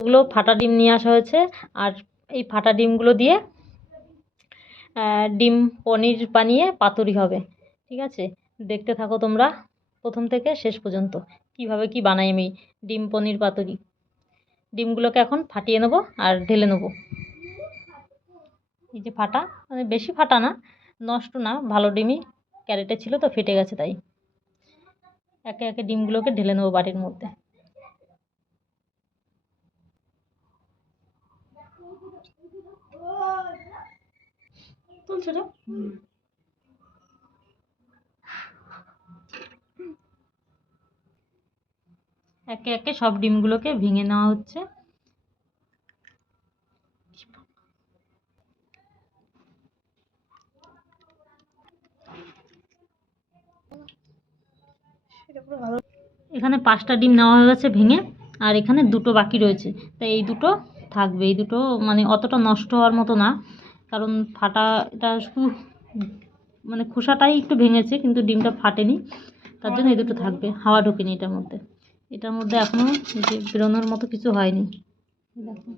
ওগুলো ফাটা ডিম নিয়ে আসা হয়েছে। আর এই ফাটা ডিমগুলো দিয়ে ডিম পনির বানিয়ে পাতুরি হবে। ঠিক আছে, দেখতে থাকো তোমরা প্রথম থেকে শেষ পর্যন্ত কিভাবে কি বানাই আমি ডিম পনির পাতুরি। ডিমগুলোকে এখন ফাটিয়ে নেবো আর ঢেলে নেবো। এই যে ফাটা, মানে বেশি ফাটা না, নষ্ট না, ভালো ডিমই ক্যারেটে ছিল তো ফেটে গেছে, তাই একে একে ডিমগুলোকে ঢেলে নেবো বাটির মধ্যে। একে একে সব ডিমগুলোকে ভেঙে নেওয়া হচ্ছে। এখানে 5টা ডিম নেওয়া হয়ে গেছে ভেঙে, আর এখানে 2টো বাকি রয়েছে। তাই এই দুটো থাকবে, এই দুটো মানে অতটা নষ্ট হওয়ার মতো না, কারণ ফাটা এটা শুধু মানে খোসাটাই একটু ভেঙেছে, কিন্তু ডিমটা ফাটেনি, তার জন্য এই দুটো থাকবে। হাওয়া ঢোকেনি এটার মধ্যে এখনও যে বেরোনোর মতো কিছু হয়নি। দেখো,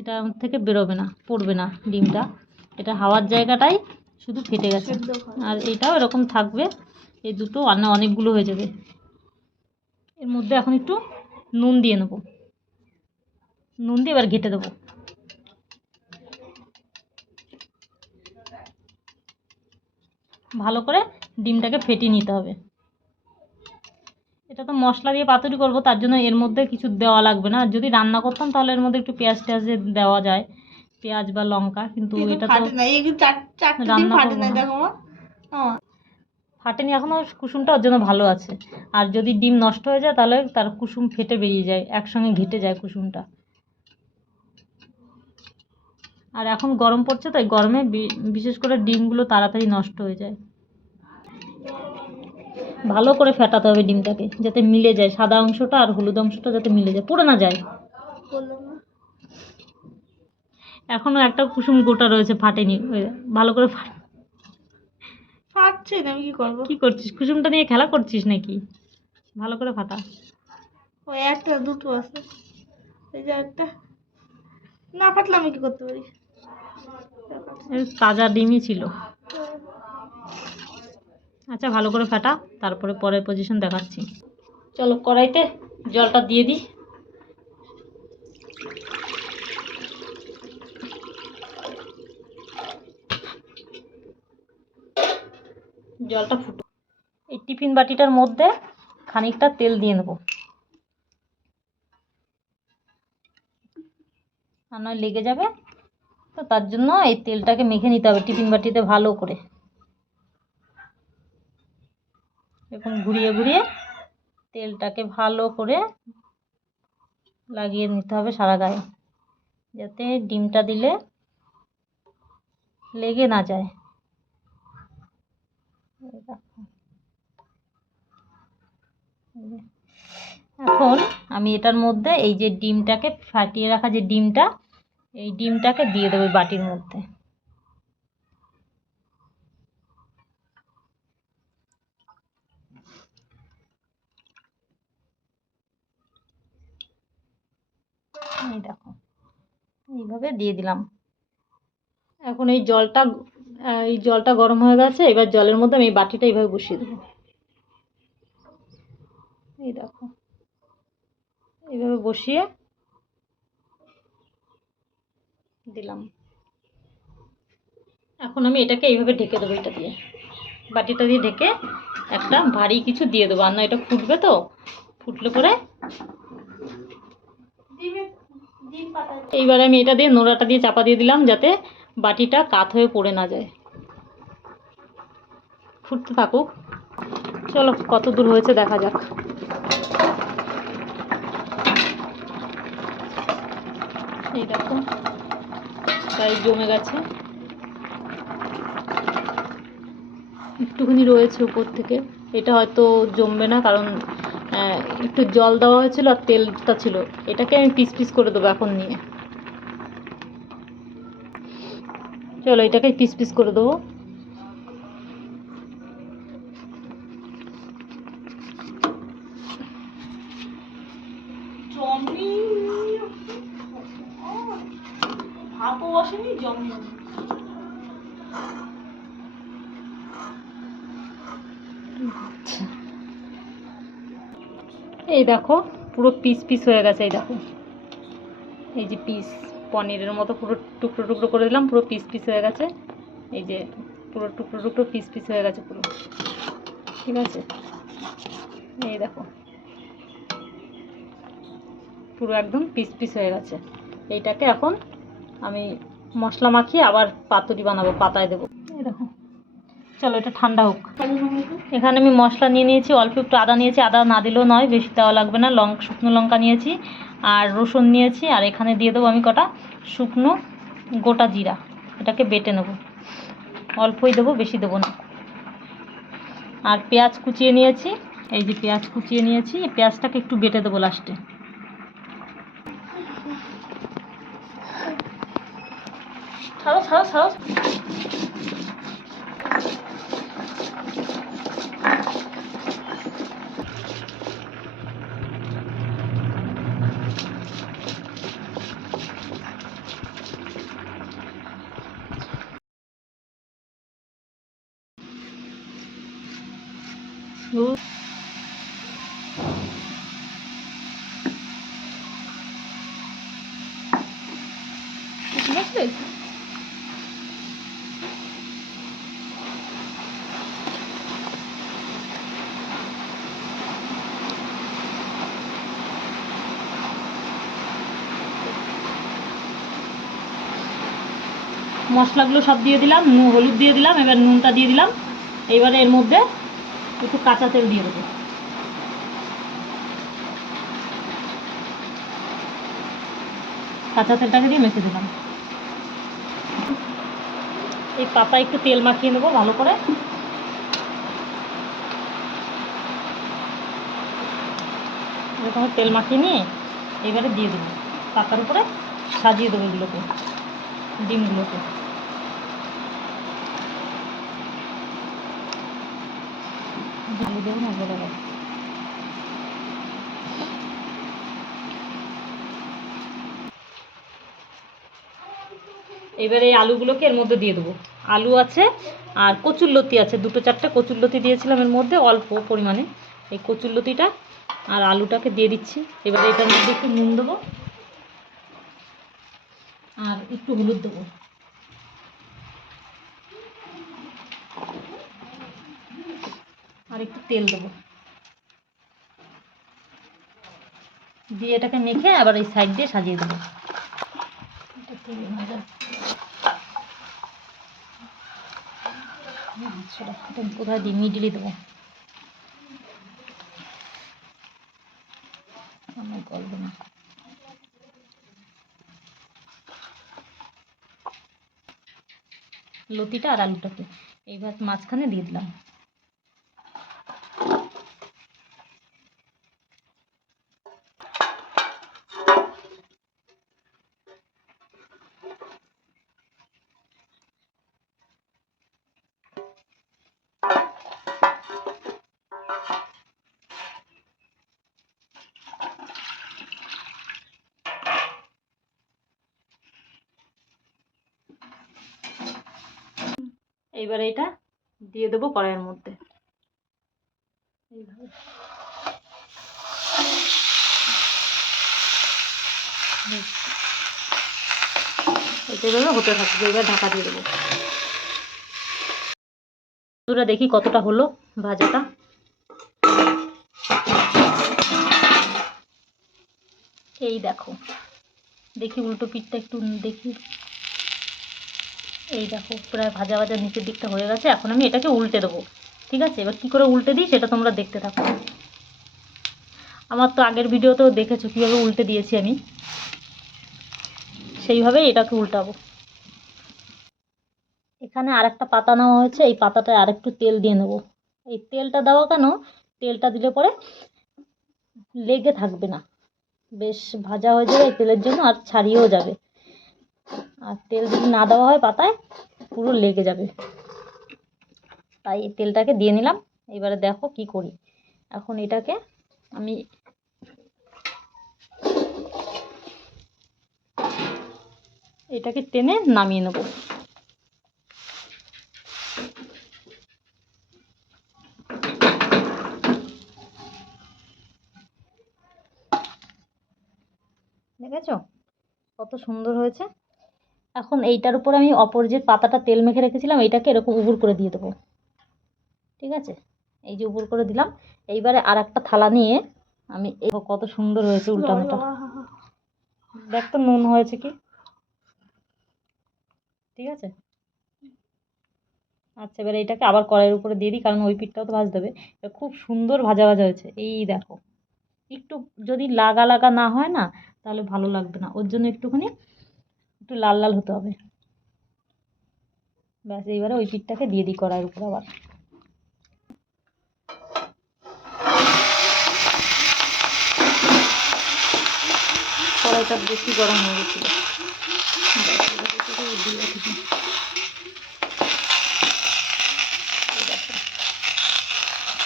এটা থেকে বেরোবে না, পড়বে না ডিমটা, এটা হাওয়ার জায়গাটাই শুধু ফেটে গেছে। আর এটাও এরকম থাকবে, এই দুটো অনেকগুলো হয়ে যাবে। এর মধ্যে এখন একটু নুন দিয়ে নেবো, নুন দিয়ে এবার ঘেটে দেবো। ভালো করে ডিমটাকে ফেটিয়ে নিতে হবে। এটা তো মশলা দিয়ে পাতুরি করবো, তার জন্য এর মধ্যে কিছু দেওয়া লাগবে না। যদি রান্না করতাম তাহলে এর মধ্যে একটু পেঁয়াজ টেয়াজ দেওয়া যায়, পেঁয়াজ বা লঙ্কা, কিন্তু এটা তো রান্না করবো না। ফাটেনি এখনও, কুসুমটা ওর জন্য ভালো আছে। আর যদি ডিম নষ্ট হয়ে যায় তাহলে তার কুসুম ফেটে বেরিয়ে যায়, একসঙ্গে ঘেটে যায় কুসুমটা। আর এখন গরম পড়ছে, তাই গরমে বিশেষ করে ডিমগুলো তাড়াতাড়ি নষ্ট হয়ে যায়। ভালো করে ফেটাতে হবে ডিমটাকে, যাতে মিলে যায় সাদা অংশটা আর হলুদ অংশটা, যাতে মিলে যায়, পুড়ে না যায়। এখনো একটা কুসুম গোটা রয়েছে, ফাটেনি, ভালো করে ফাটছে না। আমি কি করবো? কি করছিস, কুসুমটা নিয়ে খেলা করছিস নাকি? ভালো করে ফাটা। ওই একটা দুটো আছে, এই যে একটা না ফাটলে আমি কি করতে পারি? তাজা ডিমই ছিল। আচ্ছা, ভালো করে ফাটা, তারপরে পরের পজিশন দেখাচ্ছি। চলো কড়াইতে জলটা দিয়ে দিই। জলটা ফুটো, এই টিফিন বাটিটার মধ্যে খানিকটা তেল দিয়ে নেব, আর নয় লেগে যাবে। তো তার জন্য এই তেলটাকে মেখে নিতে হবে টিফিন বাটিতে ভালো করে, এরকম ঘুরিয়ে ঘুরিয়ে তেলটাকে ভালো করে লাগিয়ে নিতে হবে সারা গায়ে, যাতে ডিমটা দিলে লেগে না যায়। এখন আমি এটার মধ্যে এই যে ডিমটাকে ফাটিয়ে রাখা যে ডিমটা, এই ডিমটাকে দিয়ে দেবো বাটির মধ্যে। এই দেখো, এইভাবে দিয়ে দিলাম। এখন এই জলটা গরম হয়ে গেছে, এবার জলের মধ্যে আমি এই বাটিটা এইভাবে বসিয়ে দেবো। এই দেখো, এইভাবে বসিয়ে দিলাম। এখন আমি এটাকে এইভাবে ঢেকে দেবো, এটা দিয়ে বাটিটা দিয়ে ঢেকে একটা ভারী কিছু দিয়ে দেবো, আর না এটা ফুটবে, তো ফুটলে পরে এইবার আমি এটা দিয়ে নোড়াটা দিয়ে চাপা দিয়ে দিলাম, যাতে বাটিটা কাত হয়ে পড়ে না যায়। ফুটতে থাকুক, চলো কত দূর হয়েছে দেখা যাক। এই দেখো, প্রায় জমে গেছে, একটুখানি রয়েছে উপর থেকে। এটা হয়তো জমবে না, কারণ একটু জল দেওয়া হয়েছিল আর তেলটা ছিল। এটাকে আমি পিস পিস করে দেবো এখন নিয়ে। চলো এটাকে পিস পিস করে দেবো। ভাপও বসেনি, জমে। এই দেখো পুরো পিস পিস হয়ে গেছে। এই দেখো, এই যে পিস পনিরের মতো পুরো টুকরো টুকরো করে দিলাম, পুরো পিস পিস হয়ে গেছে। এই যে পুরো টুকরো টুকরো পিস পিস হয়ে গেছে পুরো, ঠিক আছে। এই দেখো পুরো একদম পিস পিস হয়ে গেছে। এইটাকে এখন আমি মশলা মাখিয়ে আবার পাতুরি বানাবো, পাতায় দেবো। এই দেখো, চলো এটা ঠান্ডা হোক। এখানে আমি মশলা নিয়ে নিয়েছি, অল্প একটু আদা নিয়েছি, আদা না দিলেও নয়, বেশি দেওয়া লাগবে না। শুকনো লঙ্কা নিয়েছি আর রসুন নিয়েছি, আর এখানে দিয়ে দেবো আমি কটা শুকনো গোটা জিরা, এটাকে বেটে নেব। অল্পই দেবো, বেশি দেবো না। আর পেঁয়াজ কুচিয়ে নিয়েছি, এই যে পেঁয়াজ কুচিয়ে নিয়েছি, পেঁয়াজটাকে একটু বেটে দেবো লাস্টে। ছাড়ো ছাড়ো ছাড়ো। মশলাগুলো সব দিয়ে দিলাম, হলুদ দিয়ে দিলাম, এবার নুনটা দিয়ে দিলাম। এবারে এর মধ্যে একটু কাঁচা তেল দিয়ে দেবো। কাঁচা তেলটাকে দিয়ে মেখে দিলাম। এই পাতায় একটু তেল মাখিয়ে নেবো ভালো করে। এরকম তেল মাখিয়ে নিয়ে এবারে দিয়ে দেবো পাতার উপরে, সাজিয়ে দেবো এগুলোকে, ডিমগুলোকে। দিয়ে দেবো না বলে গেল। এবারে এই আলুগুলোকে এর মধ্যে দিয়ে দেবো। আলু আছে আর কচুরলতি আছে, দুটো চারটে কচুরলতি দিয়েছিলাম এর মধ্যে অল্প পরিমাণে। এই কচুরলতিটা আর আলুটাকে দিয়ে দিচ্ছি। এবারে এটার মধ্যে একটু নুন দেবো আর একটু হলুদ দেবো। আর একটু তেল দেবো, দিয়ে এটাকে মেখে আবার এই সাইড দিয়ে সাজিয়ে দেবো। কোথায় দিই, মিডিলে দেবো। করবো না, লতিটা আর আলুটাকে এইবার মাঝখানে দিয়ে দিলাম। এইবার এটা দিয়ে দেবো কড়াইয়ের মধ্যে। এইভাবে এটা হতে থাকবে, এবার ঢাকা দিয়ে দেবো। বন্ধুরা দেখি কতটা হলো ভাজাটা। এই দেখো, দেখি উল্টো পিঠটা একটু দেখি। এই দেখো প্রায় ভাজা ভাজা নিচের দিকটা হয়ে গেছে। এখন আমি এটাকে উল্টে দেবো, ঠিক আছে। এবার কী করে উল্টে দিই সেটা তোমরা দেখতে থাকো। আমার তো আগের ভিডিওতেও দেখেছো কীভাবে উল্টে দিয়েছি আমি, সেইভাবেই এটাকে উল্টাবো। এখানে আরেকটা পাতা নেওয়া হয়েছে, এই পাতাটায় আরেকটু তেল দিয়ে নেবো। এই তেলটা দেওয়া কেন, তেলটা দিলে পরে লেগে থাকবে না, বেশ ভাজা হয়ে যাবে এই তেলের জন্য, আর ছাড়িয়েও যাবে। আর তেল যদি না দেওয়া হয় পাতায় পুরো লেগে যাবে, তাই এই তেলটাকে দিয়ে নিলাম। এবারে দেখো কি করি। এখন এটাকে আমি এটাকে টেনে নামিয়ে নেব। দেখেছো কত সুন্দর হয়েছে। এখন এইটার উপর আমি অপর যে পাতাটা তেল মেখে রেখেছিলাম এইটাকে এরকম উবুর করে দিয়ে দেবো। ঠিক আছে, এই যে উবুর করে দিলাম। এইবারে আর একটা থালা নিয়ে আমি কত সুন্দর হয়েছে উল্টানোটা। দেখ তো নুন হয়েছে কি। ঠিক আছে, আচ্ছা এবার এইটাকে আবার কড়াইয়ের উপরে দিয়ে দিই, কারণ ওই পিঠটাও তো ভাজতে হবে। খুব সুন্দর ভাজা ভাজা হয়েছে। এই দেখো, একটু যদি লাগা লাগা না হয় না তাহলে ভালো লাগবে না, ওর জন্য একটুখানি একটু লাল লাল হতে হবে। ব্যাস, এইবারে ওই পিঠটাকে দিয়ে দিই কড়াইয়ের উপর আবার। কড়াইটা বেশি গরম হয়ে গেছিল।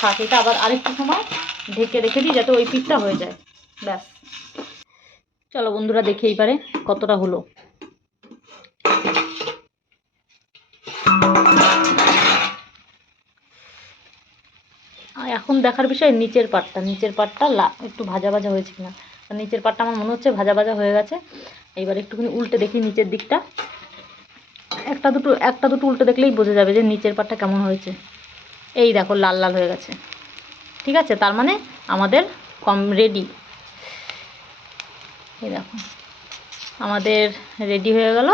থাক, এটা আবার আরেকটু সময় ঢেকে রেখে দিই যাতে ওই পিঠটা হয়ে যায়। ব্যাস, চলো বন্ধুরা দেখি এইবারে কতটা হলো। এখন দেখার বিষয় নিচের পাটটা, একটু ভাজা ভাজা হয়েছে কিনা। নিচের পাটটা আমার মনে হচ্ছে ভাজা ভাজা হয়ে গেছে। এইবার একটুখানি উল্টে দেখি নিচের দিকটা। একটা দুটো উল্টে দেখলেই বোঝা যাবে যে নিচের পাটটা কেমন হয়েছে। এই দেখো লাল লাল হয়ে গেছে। ঠিক আছে, তার মানে আমাদের রেডি। এই দেখো আমাদের রেডি হয়ে গেল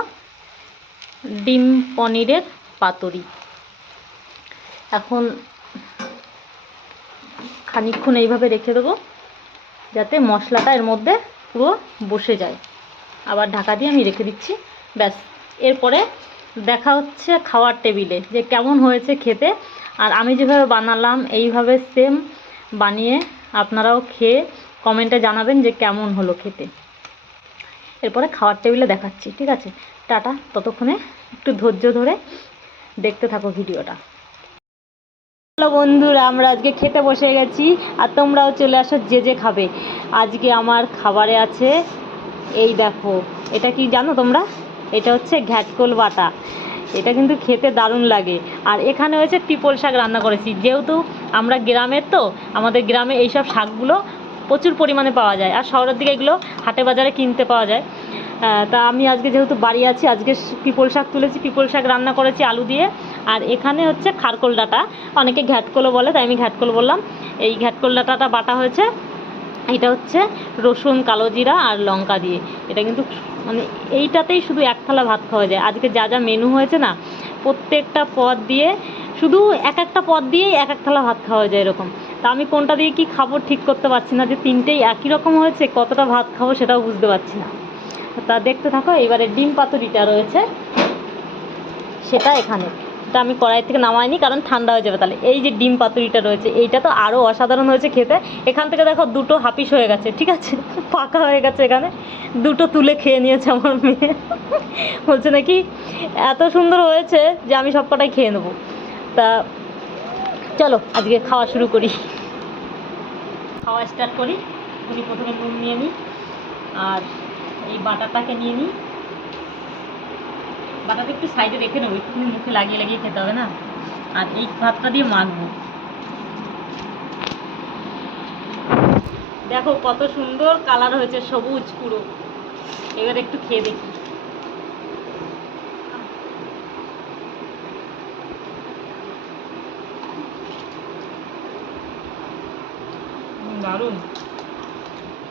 ডিম পনিরের পাতুরি। এখন খানিকক্ষণ এইভাবে রেখে দেবো যাতে মশলাটা এর মধ্যে পুরো বসে যায়। আবার ঢাকা দিয়ে আমি রেখে দিচ্ছি। ব্যাস, এরপরে দেখা হচ্ছে খাওয়ার টেবিলে যে কেমন হয়েছে খেতে। আর আমি যেভাবে বানালাম এইভাবে সেম বানিয়ে আপনারাও খেয়ে কমেন্টে জানাবেন যে কেমন হলো খেতে। এরপরে খাওয়ার টেবিলে দেখাচ্ছি। ঠিক আছে, টাটা। ততক্ষণে একটু ধৈর্য ধরে দেখতে থাকো ভিডিওটা। হ্যালো বন্ধুরা, আমরা আজকে খেতে বসে গেছি আর তোমরাও চলে আসো যে যে খাবে। আজকে আমার খাবারে আছে, এই দেখো, এটা কি জানো তোমরা? এটা হচ্ছে ঘ্যাটকোল বাটা। এটা কিন্তু খেতে দারুণ লাগে। আর এখানে হয়েছে ট্রিপল শাক রান্না করেছি। যেহেতু আমরা গ্রামের, তো আমাদের গ্রামে এইসব শাকগুলো প্রচুর পরিমাণে পাওয়া যায়, আর শহরের দিকে এগুলো হাটে বাজারে কিনতে পাওয়া যায়। তা আমি আজকে যেহেতু বাড়ি আছি, আজকে পিপল শাক তুলেছি, পিপল শাক রান্না করেছি আলু দিয়ে। আর এখানে হচ্ছে খারকোল ডাঁটা, অনেকে ঘ্যাটকোলও বলে, তাই আমি ঘ্যাটকোল বললাম। এই ঘ্যাটকোল ডাঁটাটা বাটা হয়েছে। এটা হচ্ছে রসুন, কালো জিরা আর লঙ্কা দিয়ে। এটা কিন্তু মানে এইটাতেই শুধু এক থালা ভাত খাওয়া যায়। আজকে যা যা মেনু হয়েছে না, প্রত্যেকটা পদ দিয়ে শুধু একটা পদ দিয়েই এক থালা ভাত খাওয়া যায় এরকম। তা আমি কোনটা দিয়ে কি খাবো ঠিক করতে পারছি না, যে তিনটেই একই রকম হয়েছে, কতটা ভাত খাবো সেটাও বুঝতে পারছি না। তা দেখতে থাকো। এবারে ডিম পাতুরিটা রয়েছে, সেটা এখানে, এটা আমি কড়াই থেকে নামাইনি কারণ ঠান্ডা হয়ে যাবে তাহলে। এই যে ডিম পাতুরিটা রয়েছে, এইটা তো আরও অসাধারণ হয়েছে খেতে। এখান থেকে দেখো দুটো হাপিস হয়ে গেছে। ঠিক আছে, পাকা হয়ে গেছে। এখানে দুটো তুলে খেয়ে নিয়েছে আমার মেয়ে। বলছে নাকি এত সুন্দর হয়েছে যে আমি সব কটাই খেয়ে নেবো। তা চলো আজকে খাওয়া শুরু করি, খাওয়া স্টার্ট করি। প্রথমে নুন নিয়ে নিই আর এই বাটাটাকে নিয়ে নিই। বাটাটা একটু সাইডে রেখে নেবো, একটুখানি মুখে লাগিয়ে লাগিয়ে খেতে হবে না। আর এই ভাতটা দিয়ে মাখবো। দেখো কত সুন্দর কালার হয়েছে, সবুজ পুরো। এবার একটু খেয়ে দেখি। দারুণ।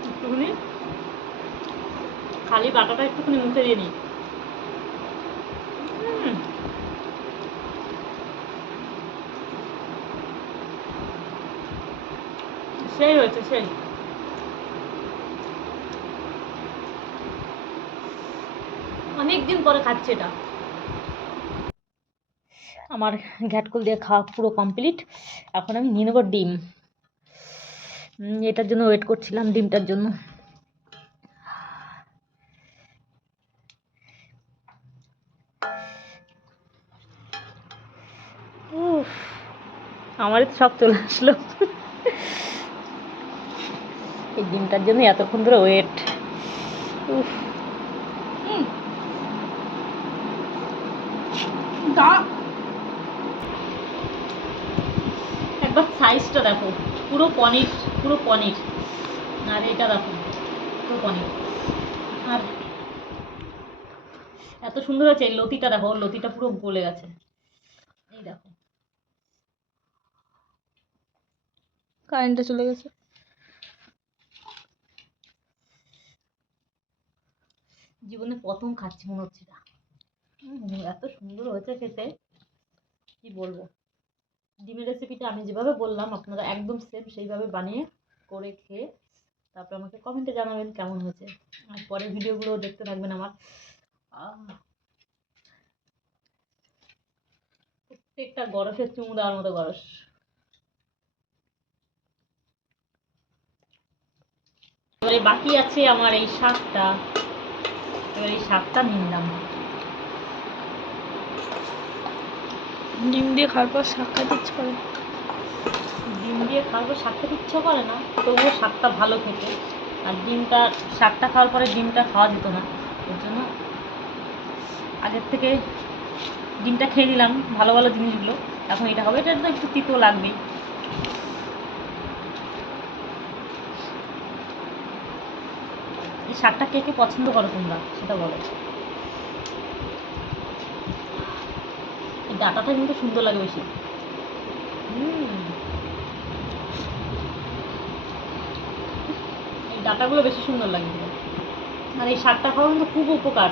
একটুখানি খালি বাটাটা একটুখানি মুখে দিয়ে নিই। সেই হয়েছে, সেই। অনেকদিন পরে খাচ্ছি এটা। আমার ঘ্যাটকল দিয়ে খাওয়া পুরো কমপ্লিট। এখন আমি নিয়ে নেবো ডিম। এটার জন্য ওয়েট করছিলাম, ডিমটার জন্য। আমারই তো সব চলে আসলো। এই ডিমটার জন্য এতক্ষণ ধরে ওয়েট। একবার সাইজটা দেখো, পুরো পনির, পুরো পনির। আর এটা দেখো পুরো পনির। আর এত সুন্দর হয়েছে, এই লতিটা দেখো, লতিটা পুরো গলে গেছে। এই দেখো, কারেন্টটা চলে গেছে। জীবনে প্রথম খাচ্ছি মনে হচ্ছে এটা। এত সুন্দর হয়েছে খেতে, কি বলবো। ডিমের রেসিপিটা আমি যেভাবে বললাম আপনারা একদম সেম সেইভাবে বানিয়ে করে খেয়ে তারপর আমাকে কমেন্টে জানাবেন কেমন হয়েছে। আর পরের ভিডিওগুলো দেখতে থাকবেন আমার। প্রত্যেকটা গরসের চুমু দেওয়ার মতো গরস। এবারে বাকি আছে আমার এই শাকটা, এবার এই শাকটা নিলাম। ডিম দিয়ে খাওয়ার পর শাক খেতে ইচ্ছে করে। ডিম দিয়ে খাওয়ার পর শাক খেতে ইচ্ছা করে না, তবুও শাকটা ভালো খেতে। আর ডিমটা, শাকটা খাওয়ার পরে ডিমটা খাওয়া যেত না, ওর জন্য আগের থেকে ডিমটা খেয়ে নিলাম, ভালো ভালো জিনিসগুলো। এখন এটা হবে, এটা তো একটু তিতো লাগবেই। এই শাকটা কে কে পছন্দ করো তোমরা সেটা বলো। এই ডাঁটাটা কিন্তু সুন্দর লাগে বেশি। এই ডাঁটাগুলো বেশি সুন্দর লাগে। আর এই শাকটা খাওয়া কিন্তু খুব উপকার।